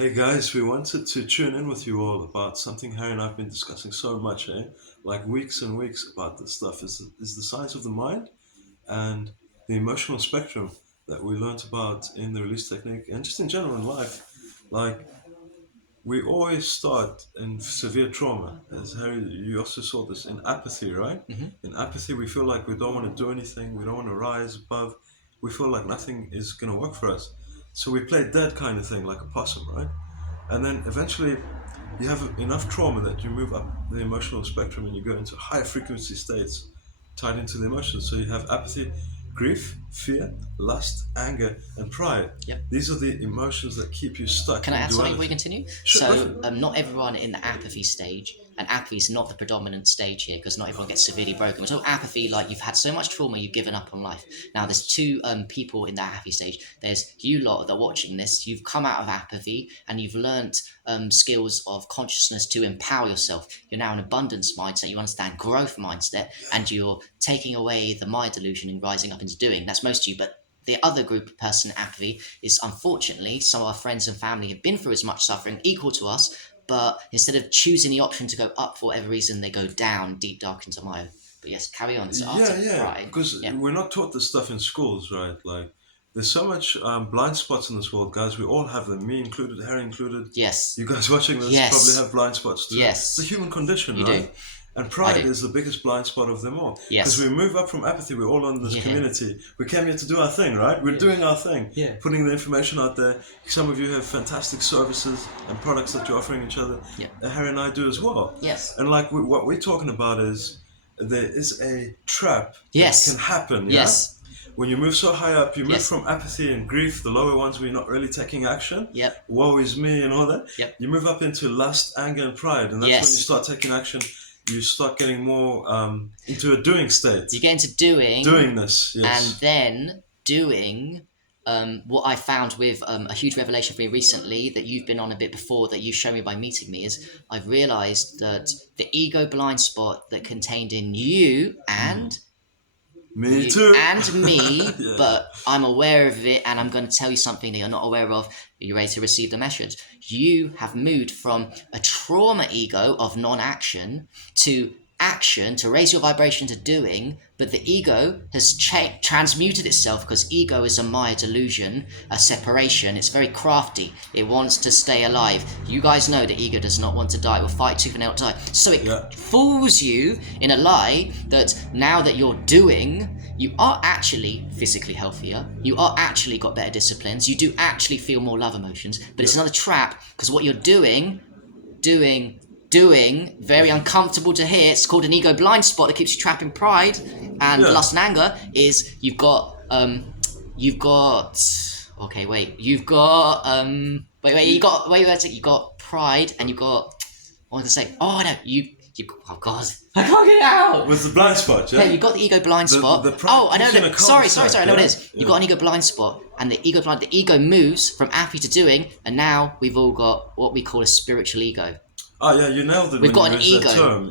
Hey guys, we wanted to tune in with you all about something Harry and I have been discussing so much, like weeks and weeks about this stuff. Is the science of the mind and the emotional spectrum that we learnt about in the release technique and just in general in life. Like we always start in severe trauma. As Harry, you also saw this in apathy, right? Hmm. In apathy, we feel like we don't want to do anything. We don't want to rise above. We feel like nothing is going to work for us. So we play dead kind of thing, like a possum, right? And then eventually you have enough trauma that you move up the emotional spectrum and you go into high frequency states tied into the emotions. So you have apathy, grief, fear, lust, anger, and pride. Yep. These are the emotions that keep you stuck Can I in add something before we duality. continue? Sure, go for So, it. not everyone in the apathy stage, and apathy is not the predominant stage here because not everyone gets severely broken. So, apathy, like you've had so much trauma, you've given up on life. Now, there's two people in the apathy stage. There's you lot that are watching this. You've come out of apathy and you've learnt skills of consciousness to empower yourself. You're now in abundance mindset. You understand growth mindset, and you're taking away the mind delusion and rising up into doing. That's most of you, but the other group of person apathy is unfortunately some of our friends and family have been through as much suffering equal to us, but instead of choosing the option to go up for whatever reason, they go down deep dark into Maya. But yes, carry on. So after Yeah, pride, because yeah, we're not taught this stuff in schools, right? Like, there's so much blind spots in this world, guys. We all have them, me included, Harry included. yes, You guys watching this probably yes, have blind spots too. It's a yes, human condition, you do. right? And I pride do. is the biggest blind spot of them all. Because we Yes. move up from apathy, we're all in this Yeah. community. We came here to do our thing, right? We're Yeah. doing our thing, Yeah. putting the information out there. Some of you have fantastic services and products that you're offering each other. Yeah. Harry and I do as well. Yes. And like what we're talking about is there is a trap that can Yes. happen, yeah? Yes. When you move so high up, you move Yes. from apathy and grief, the lower ones where you're not really taking action, Yep. woe is me and all that. Yep. You move up into lust, anger, and pride, and that's when you Yes. start taking action. You start getting more into a doing state. You get into doing, Doingness, and yes. then doing what I found with a huge revelation for me recently that you've been on a bit before that you showed me by meeting me is I've realized that the ego blind spot that contained in you and Me too. me, Yeah. but I'm aware of it and I'm going to tell you something that you're not aware of. Are you ready to receive the message? You have moved from a trauma ego of non-action to action to raise your vibration to doing, but the ego has transmuted itself because ego is a Maya delusion, a separation. It's very crafty. It wants to stay alive. You guys know the ego does not want to die. It will fight tooth and nail to die. So it Yeah. fools you in a lie that now that you're doing, you are actually physically healthier. You are actually got better disciplines. You do actually feel more love emotions, but it's another trap because what you're doing, very uncomfortable to hear. It's called an ego blind spot that keeps you trapped in pride and Yeah. lust and anger. Is you've got okay, wait, you've got you got pride and you've got what was I say? Oh no, you oh god, I can't get it out. With the blind spot, yeah? Yeah, you got the ego blind The- spot. the pride Oh, I know keeps you in that. a Sorry, cul-de-sac, I know what it yeah? is. You Yeah. got an ego blind spot, and the ego moves from apathy to doing, and now we've all got what we call a spiritual ego. Oh, yeah, you nailed it We've when got you an used that ego. term.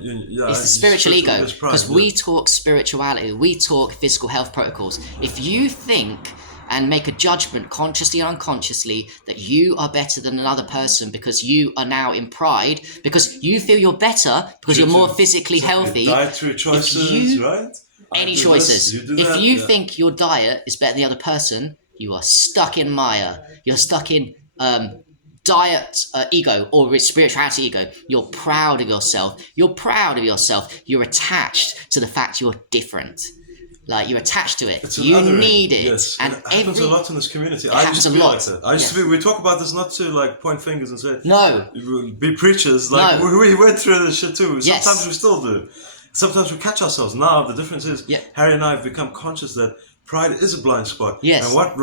It's the spiritual ego is pride, because yeah. we talk spirituality, we talk physical health protocols. If you think and make a judgment consciously or unconsciously that you are better than another person because you are now in pride, because you feel you're better because Due you're more to- physically exactly, healthy, dietary choices, right? I any do choices. this, you do If that, you yeah. think your diet is better than the other person, you are stuck in Maya. You're stuck in diet ego or spirituality ego. You're proud of yourself. You're proud of yourself. You're attached to the fact you're different. Like you're attached to it. It's an You othering, need it. yes. And It happens a lot in this community. I happens used to a be lot, like that. I used to be. We talk about this not to like point fingers and say No. be preachers. Like No. we went through this shit too. Yes. Sometimes we still do. Sometimes we catch ourselves. Now the difference is Yeah. Harry and I have become conscious that pride is a blind spot. Yes. And what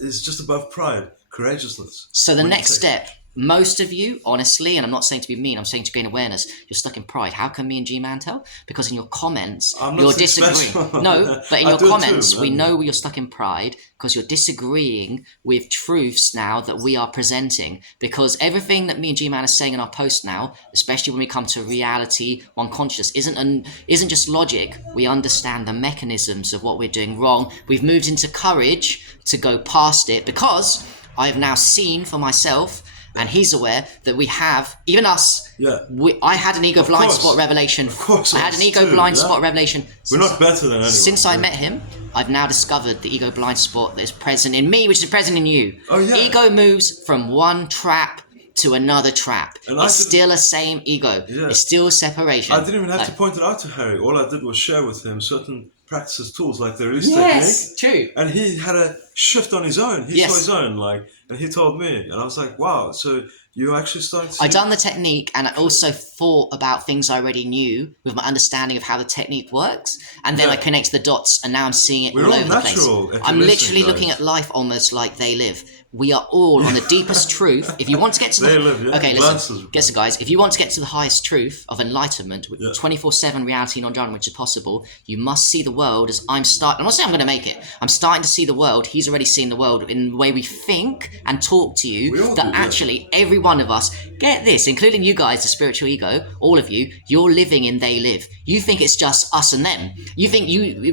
is just above pride? Courageousness. So the When you next say- step, most of you, honestly, and I'm not saying to be mean, I'm saying to gain awareness, you're stuck in pride. How can me and G-Man tell? Because in your comments, I'm not you're so disagreeing. special. No, but in I your do it too, comments, we man. know you're stuck in pride because you're disagreeing with truths now that we are presenting. Because everything that me and G-Man are saying in our post now, especially when we come to reality, one conscious, isn't just logic. We understand the mechanisms of what we're doing wrong. We've moved into courage to go past it because I've now seen for myself and he's aware that we have, even us. Yeah. I had an ego Of blind course. spot revelation. Of course, I had an us ego too, blind yeah? spot revelation. We're not better than anyone. Since I yeah. met him, I've now discovered the ego blind spot that is present in me, which is present in you. Oh, yeah. Ego moves from one trap to another trap. And It's still a same ego. Yeah. It's still a separation. I didn't even have to point it out to Harry. All I did was share with him certain practices, tools like the release technique. True. And he had a shift on his own. He Yes. saw his own, and he told me, and I was like, "Wow!" So you actually started. To I done the technique, and I also thought about things I already knew with my understanding of how the technique works, and then Yeah. I connect the dots, and now I'm seeing it We're all all over the place. natural at I'm listening, literally looking guys. at life almost like they live. We are all on the deepest truth. If you want to get to They live, yeah. okay, Glances, listen, bro. guess it, guys. If you want to get to the highest truth of enlightenment with Yeah. 24/7 reality non-genre, which is possible, you must see the world as I'm starting. I'm not saying I'm going to make it. I'm starting to see the world. He's already seen the world in the way we think and talk to you. We all That do, yeah. actually every one of us get this, including you guys, the spiritual ego, all of you. You're living in they live. You think it's just us and them. You think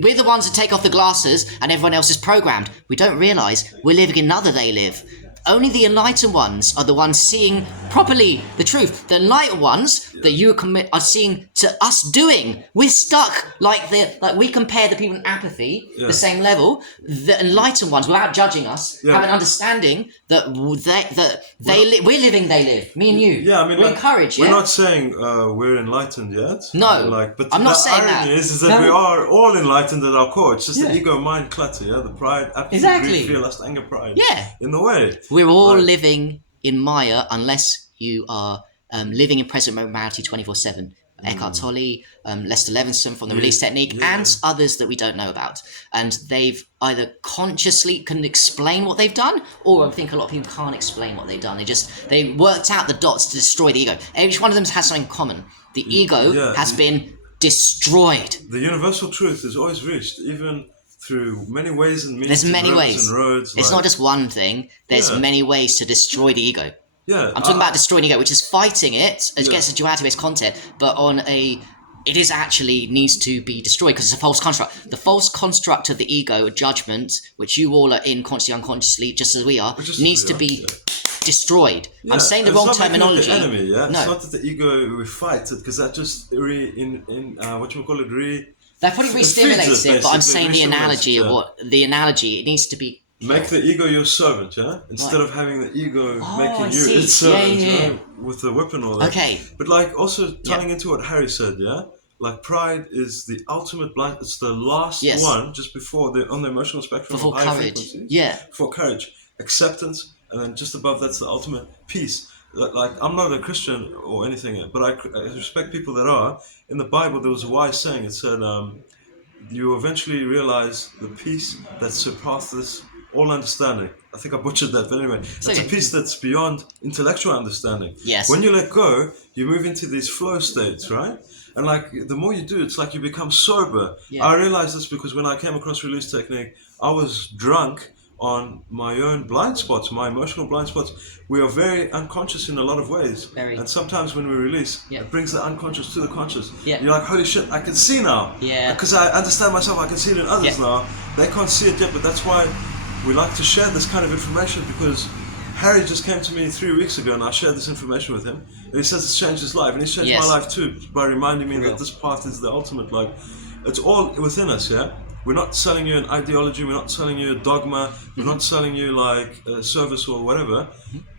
we're the ones that take off the glasses and everyone else is programmed. We don't realize we're living in another they live. Only the enlightened ones are the ones seeing properly the truth. The enlightened ones that you are seeing to us doing. We're stuck like we compare the people in apathy, Yeah. the same level. The enlightened ones, without judging us, Yeah. have an understanding that we're living they live. Me and you. Yeah, I mean, we're like, encouraged. we're Yeah? not saying we're enlightened yet. No, I mean, but I'm not the saying that. irony is that No. we are all enlightened at our core. It's just Yeah. the ego mind clutter, yeah, the pride, apathy, Exactly. greed, fear, lust, anger, pride. Yeah. In the way. We're all Right. living in Maya unless you are living in present momentality 24/7. Eckhart Tolle, Lester Levinson from the Release Technique, yeah. and others that we don't know about. And they've either consciously can explain what they've done, or I think a lot of people can't explain what they've done. They worked out the dots to destroy the ego. Each one of them has something in common. The ego Yeah. has been destroyed. The universal truth is always reached, even through many ways and means. There's many and rivers ways. And roads, It's not just one thing. There's Yeah. many ways to destroy the ego. Yeah. I'm talking about destroying ego, which is fighting it Yeah. against the duality-based content, but it is actually needs to be destroyed because it's a false construct. The false construct of the ego, judgment, which you all are in consciously, unconsciously, just as we are, Just as needs we to are, be yeah. destroyed. Yeah, I'm saying the it's wrong not making it terminology. the enemy, yeah. No. It's not that the ego we fight it because that just That probably It re-stimulates feeds it, it, but I'm basically, saying the re-stimulates analogy it, of yeah. what the analogy. It needs to be make the ego your servant, yeah. Instead Right. of having the ego Oh, making I you see. its Yeah, servant, yeah, yeah. you know, with the whip and all that. okay. But also tying into what Harry said, yeah. Like pride is the ultimate blind. It's the last Yes. one, just before on the emotional spectrum Before of high courage. frequencies. Yeah. For courage, acceptance, and then just above that's the ultimate peace. Like I'm not a Christian or anything, but I respect people that are. In the Bible, there was a wise saying. It said, "You eventually realize the peace that surpasses all understanding." I think I butchered that, but anyway, it's okay. a peace that's beyond intellectual understanding. Yes. When you let go, you move into these flow states, right? And the more you do, it's like you become sober. Yeah. I realized this because when I came across Release Technique, I was drunk on my own blind spots, my emotional blind spots. We are very unconscious in a lot of ways. Very. And sometimes when we release, Yeah. it brings the unconscious to the conscious. Yeah. You're like, holy shit, I can see now. Yeah. Because I understand myself, I can see it in others Yeah. now. They can't see it yet, but that's why we like to share this kind of information, because Harry just came to me 3 weeks ago and I shared this information with him. And he says it's changed his life. And he's changed Yes. my life too by reminding me For real. that this path is the ultimate. Like, it's all within us, yeah? We're not selling you an ideology, we're not selling you a dogma, we're not selling you like a service or whatever.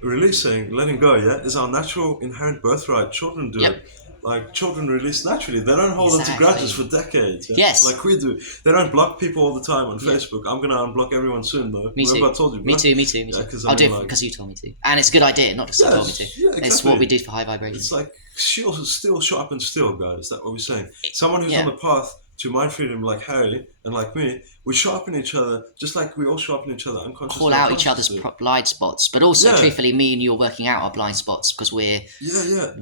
Releasing, letting go, yeah, is our natural inherent birthright. Children do Yep. it. Like, children release naturally. They don't hold on to Exactly. grudges for decades. Yeah? Yes. Like we do. They don't block people all the time on Yeah. Facebook. I'm going to unblock everyone soon, though. Me Remember too. I told you, Me bro? too. Me too. Me Yeah, too. 'cause I I'll do mean, it like- because you told me to, and it's a good idea, not just you Yeah, told me to. yeah, It's exactly. what we do for high vibration. It's like still sharpen steel, guys. Is that what we're saying? Someone who's yeah. on the path to mind freedom, like Harry and like me, we sharpen each other just like we all sharpen each other unconsciously. Call out each other's unconsciously. blind spots, but also, Yeah. truthfully, me and you are working out our blind spots because Yeah, yeah.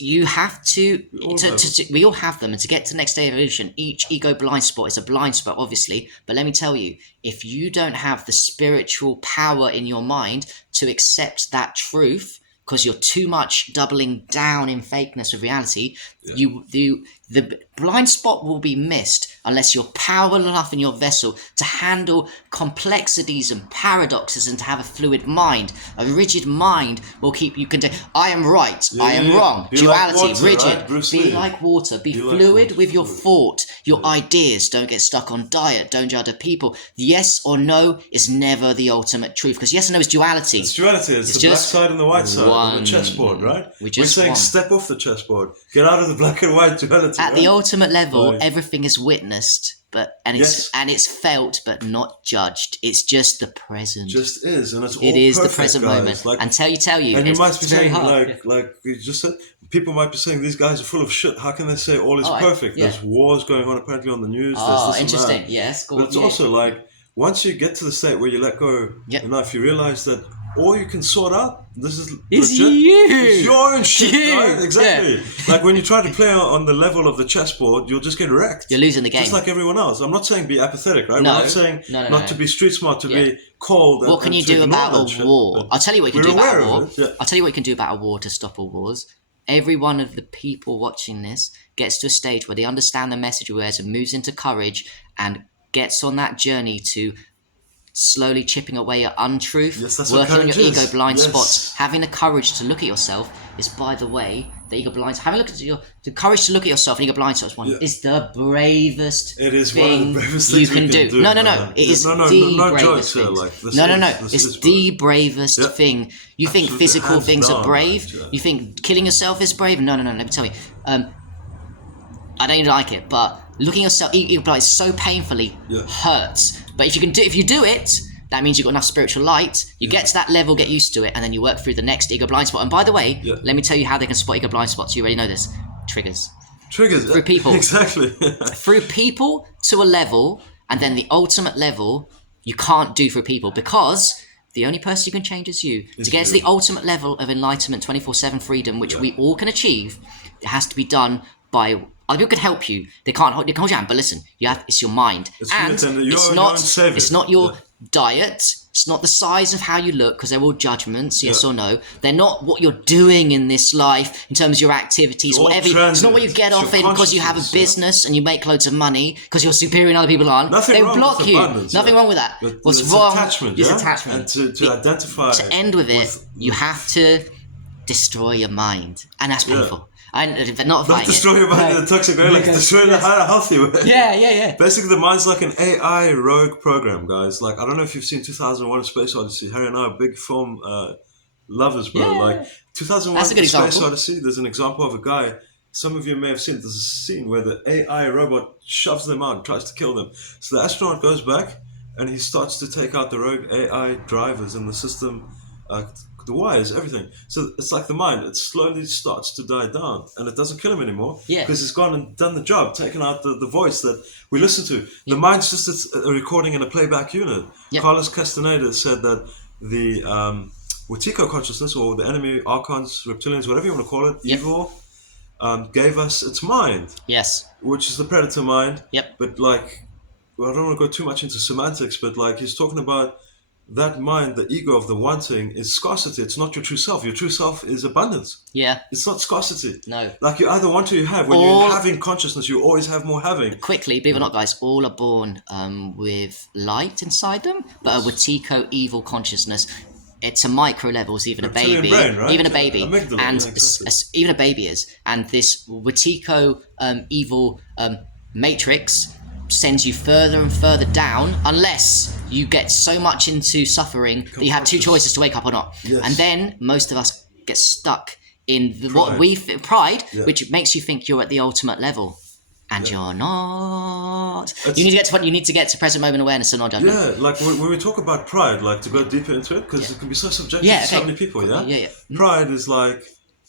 you have to, We all have we all have them, and to get to the next day of evolution, each ego blind spot is a blind spot, obviously. But let me tell you, if you don't have the spiritual power in your mind to accept that truth, because you're too much doubling down in fakeness of reality, Yeah. The blind spot will be missed unless you're powerful enough in your vessel to handle complexities and paradoxes and to have a fluid mind. A rigid mind will keep you contained. I am right, I am wrong. Be Duality, like water, rigid. right? Bruce Be Lee. like water. Be Be like fluid water, with your fluid. thought, your ideas. Don't get stuck on diet. Don't judge other people. Yes or no is never the ultimate truth, because yes and no is duality. It's duality. It's the black just side and the white side on one. the chessboard, right? We're We're just saying one. step off the chessboard. Get out of the black and white duality. At the right? ultimate level, Right. everything is witnessed, Yes. it's felt, but not judged. It's just the present. Just is, and it's all It is the perfect, present guys. moment. Like, And tell you, and you it's, might be it's very saying, hard. like you just said, people might be saying these guys are full of shit. How can they say all is Oh, perfect? yeah. There's wars going on apparently on the news. Oh, there's this interesting. And that. Yes, cool. But it's Yeah. also like once you get to the state where you let go Yep. enough, you realize that all you can sort out, this is It's legit. you. It's your own shit, You. right? Exactly. Like when you try to play on the level of the chessboard, you'll just get wrecked. You're losing the game. Just like everyone else. I'm not saying be apathetic, right? No. We're not saying No, not to be street smart, to be cold. What can and you to do ignore about that a shit. war? But I'll tell you what you can we're do about aware a war. of it, yeah. I'll tell you what you can do about a war to stop all wars. Every one of the people watching this gets to a stage where they understand the message wears and moves into courage and gets on that journey to slowly chipping away at untruth, Yes, that's what working on your courage ego is. blind Yes. spots. Having the courage to look at yourself is, by the way, the ego blind. Having a look at the courage to look at yourself and ego blind spots one Yeah. is the bravest. It is thing one of the bravest you things can we can do. No. man. It is no the jokes bravest here. thing. Like, this No. is It's brave. the bravest Yeah. thing. You think Absolutely, physical hands things are down, brave? man, yeah. You think killing yourself is brave? No. Let me tell you. I don't even like it, but looking at yourself ego blind so painfully Yeah. hurts. But if you do it, that means you've got enough spiritual light. You get to that level, get used to it, and then you work through the next ego blind spot. And by the way, Yeah. let me tell you how they can spot ego blind spots. You already know this. Triggers. Triggers. Through people. Exactly. Through people to a level, and then the ultimate level you can't do through people, because the only person you can change is you. To get to you. the ultimate level of enlightenment, 24/7 freedom, which we all can achieve, it has to be done by other people. Can help you. They can't hold your hand, but listen, it's your mind. It's and your- you're it's your not own savior. it's not your Yeah. diet. It's not the size of how you look, because they're all judgments, yes Yeah. or no. They're not what you're doing in this life in terms of your activities, all whatever. It's not what you transient. get It's off your in because you have a consciousness, yeah. business and you make loads of money because you're superior and other people aren't. Nothing They wrong block with you. abundance, Nothing yeah. wrong with that. But What's it's wrong attachment, is yeah? attachment. And to identify. To end with it, with- you have to destroy your mind, and that's Yeah. painful. And they're not Not fighting destroy your mind in a toxic way, like destroy it in a healthy way. Yeah. Basically, the mind's like an AI rogue program, guys. Like, I don't know if you've seen 2001: A Space Odyssey. Harry and I are big film lovers, bro. Yeah. Like 2001: That's a good A Space example. Odyssey. There's an example of a guy. Some of you may have seen it. There's a scene where the AI robot shoves them out, tries to kill them. So the astronaut goes back and he starts to take out the rogue AI drivers in the system, the wires, everything. So it's like the mind. It slowly starts to die down, and it doesn't kill him anymore. Yeah. Because it's gone and done the job, taken out the voice that we listen to. The mind's just a recording in a playback unit. Yep. Carlos Castaneda said that the Wetiko consciousness, or the enemy, archons, reptilians, whatever you want to call it, Yep. evil, gave us its mind, Yes. which is the predator mind. Yep. But like, well, I don't want to go too much into semantics, but like he's talking about that mind, the ego of the wanting, is scarcity. It's not your true self. Your true self is abundance. Yeah. It's not scarcity. No. Like you either want or you have. When Or- you're having consciousness, you always have more having. Quickly, believe it or not, guys, all are born with light inside them, but a Wetiko evil consciousness. It's a micro levels, even Reptilian a baby, brain, right? even a baby, Amygdala, and yeah, exactly. even a baby is. And this Wetiko evil matrix sends you further and further down, unless you get so much into suffering that you have two conscious. choices to wake up or not. Yes. And then most of us get stuck in what Pride. we pride, Yeah. which makes you think you're at the ultimate level. And you're not. It's- You need to get to present moment awareness and non-judgment. Yeah, like when we talk about pride, like to go deeper into it, because it can be so subjective Yeah, to so okay. many people, yeah? Yeah. Pride is like,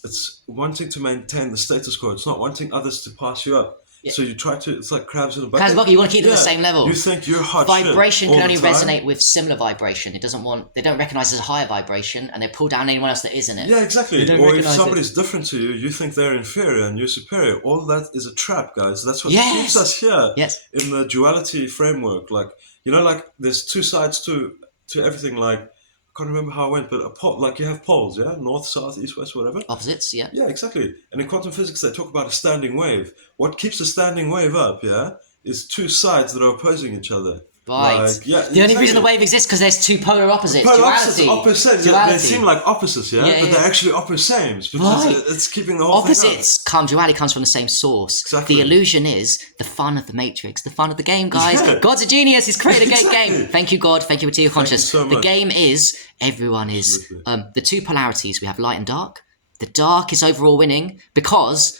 it's wanting to maintain the status quo. It's not wanting others to pass you up. So you try to, it's like crabs in a bucket. Crabs in a bucket, you want to keep them at the same level. You think you're hot Vibration shit can all only the time. resonate with similar vibration. They don't recognize as a higher vibration, and they pull down anyone else that is in it. Yeah, exactly. don't Or if recognise somebody's different to you, you think they're inferior and you're superior. All that is a trap, guys. That's what Yes. keeps us here Yes. in the duality framework. Like, like there's two sides to everything. Like, can't remember how I went, but like you have poles, yeah, north, south, east, west, whatever. Opposites, yeah. Yeah, exactly. And in quantum physics, they talk about a standing wave. What keeps a standing wave up, yeah, is two sides that are opposing each other. Right. Like, yeah, the only reason the wave exists because there's two polar opposites. Polar Duality. opposites. Duality. They seem like opposites, yeah, Yeah, but yeah. they're actually opposites because Right. it's keeping the whole thing Opposites come. Duality comes from the same source. Exactly. The illusion is the fun of the Matrix, the fun of the game, guys. Yeah. God's a genius. He's created a great Exactly. game. Thank you, God. Thank you, Material Thank you Conscious. so The much. game is everyone is Absolutely. the two polarities. We have light and dark. The dark is overall winning because.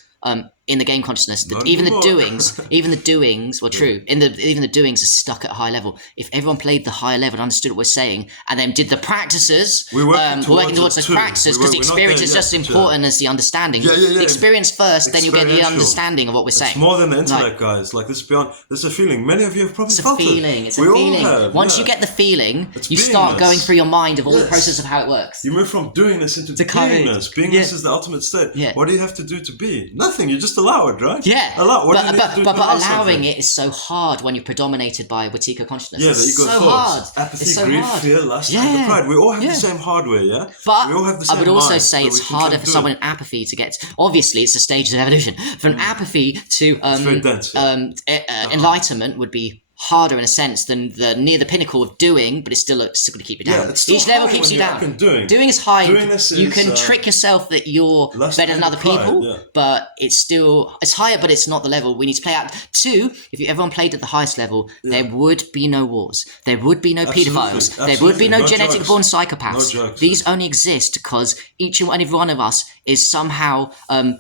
In the game consciousness, Not even the anymore. doings, well, true. Even the doings are stuck at a high level. If everyone played the higher level and understood what we're saying, and then did the practices, We're working we're working towards towards it those too. practices because the We're not experience there is just yet, as but, important as the understanding. Yeah, yeah, yeah. The experience first, then you get the Experiential. understanding of what we're saying. It's more than the intellect, Like, guys. Like, this is beyond. This is a feeling. Many of you have probably it's a felt feeling. it. It's a We all feeling. have, Once yeah. you get the feeling, It's you start beingness. going through your mind of all the Yes. process of how it works. You move from doingness into To courage. beingness. Beingness Yeah. is the ultimate state. Yeah. What do you have to do to be? Nothing. You just allow it, right? Yeah, Allow. What do you need to do but to allow allowing something? it is so hard when you're predominated by Wetiko consciousness. Yeah, it's the ego so thoughts. hard. Apathy, It's so greed, hard. fear, lust, Yeah. anger, pride. We all have Yeah. the same hardware, yeah? But we all have the I same would also mind, say but it's we can harder try for to do someone it. in apathy to get. Obviously, it's a stage of evolution. For an apathy to very dense, yeah. enlightenment would be harder in a sense than the near the pinnacle of doing, but it's still going to keep you down. Yeah, it's still Each level high keeps when you you're down. up and doing. Doing is high. Doingness You is, can trick yourself that you're lust, better than anger, other pride, people, yeah. but it's higher, but it's not the level we need to play at. Two, if everyone played at the highest level, there would be no wars. There would be no Absolutely, pedophiles. There would absolutely. be no No genetic jokes. born psychopaths. No jokes. These only exist because each and every one of us is somehow,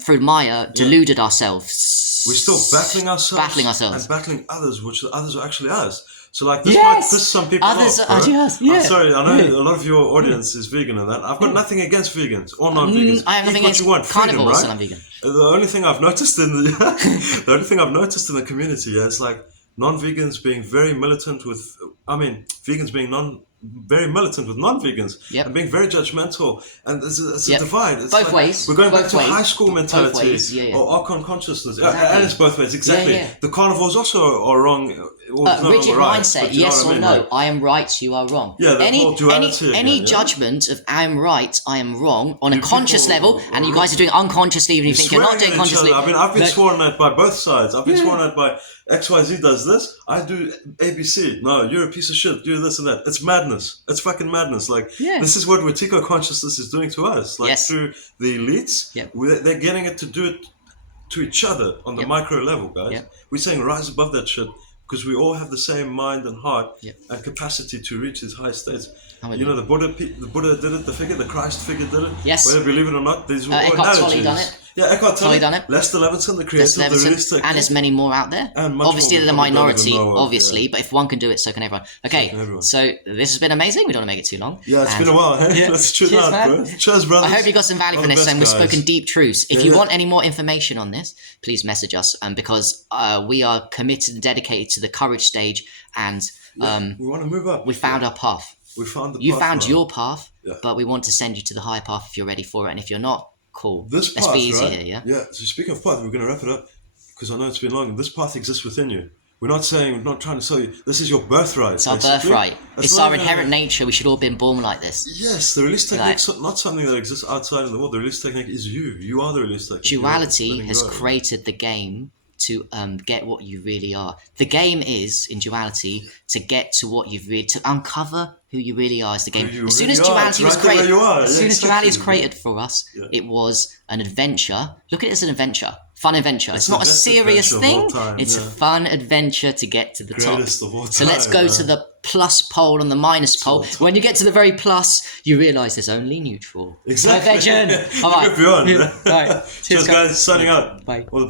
through Maya, deluded ourselves. We're still battling ourselves. Battling ourselves. And battling others, which the others are actually us. So like this Yes! might piss some people Others off. are right? just- yeah. I'm sorry, I know Yeah. a lot of your audience is vegan and that. I've got nothing against vegans or non-vegans. I have Eat nothing what against you want, freedom, carnivores, right? and I'm vegan. The only thing I've noticed in the the only thing I've noticed in the community is like non-vegans being very militant with. I mean, vegans being very militant with non-vegans Yep. and being very judgmental, and it's a Yep. divide. It's Both like ways. We're going back Both to ways. high school Both mentality ways, yeah, yeah. or Archon consciousness, Exactly. and it's both ways. Exactly. Yeah. The carnivores also are wrong. Or no, Rigid we're right, mindset, but you know yes what I or mean? no. Like, I am right, you are wrong. Yeah, that any whole duality any, again, any yeah? judgment of I am right, I am wrong on a You conscious people level, and you guys are doing unconsciously, even if you think you're not doing swearing at each consciously. other. I've been Like, sworn at by both sides. I've been sworn at by XYZ does this, I do ABC. No, you're a piece of shit. Do this and that. It's madness. It's fucking madness. Like Yeah. this is what Wetiko consciousness is doing to us. Like Yes. through the elites, Yep. they're getting it to do it to each other on the Yep. micro level, guys. Yep. We're saying rise above that shit because we all have the same mind and heart Yep. and capacity to reach these high states. I'm with You you. know, the Buddha did it, the Christ figure did it. Yes. Whether believe it or not, these were all Eckhart Tolle analogies. done it. Yeah, Eckhart Tolle done it. Lester Levinson, the creator There's of the Levinson, release technique. and there's many more out there. And much Obviously, more they're the we probably don't minority, even know of, obviously, but if one can do it, so can everyone. Okay, can everyone. so this has been amazing. We don't want to make it too long. Yeah, it's And- been a while, hey? Yeah. Let's chill Cheers, out, man. bro. Cheers, brothers. I hope you got some value All from the this, best, and we've guys. spoken deep truths. If Yeah, you yeah. want any more information on this, please message us, because we are committed and dedicated to the courage stage, and We want to move up. we found our path. We found the You path found now. your path, Yeah. but we want to send you to the higher path if you're ready for it, and if you're not, cool. This Let's path, be easy right? here, yeah? Yeah, so speaking of path, we're going to wrap it up because I know it's been long. This path exists within you. We're not trying to sell you. This is your birthright. It's our basically. birthright. It's not our even- inherent nature. We should all been born like this. Yes, the release technique Right. is not something that exists outside in the world. The release technique is you. You are the release technique. Duality You're has letting go. created the game to get what you really are. The game is, in duality, to get to what you've really, to uncover who you really are is the game. Who you As soon really as are. duality It's was right there where created, you are. as Yeah, soon as duality was exactly. created for us, Yeah. it was an adventure. Look at it as an adventure. Fun adventure. It's It's not the a best serious adventure of all thing. time, It's a yeah. fun adventure to get to the Greatest top. of all So let's time, go man. to the plus pole and the minus pole. top. When you get to the very plus, you realise there's only neutral. Exactly. Perfection. You All right. go beyond. All right. Cheers, guys. Signing out. Bye. All the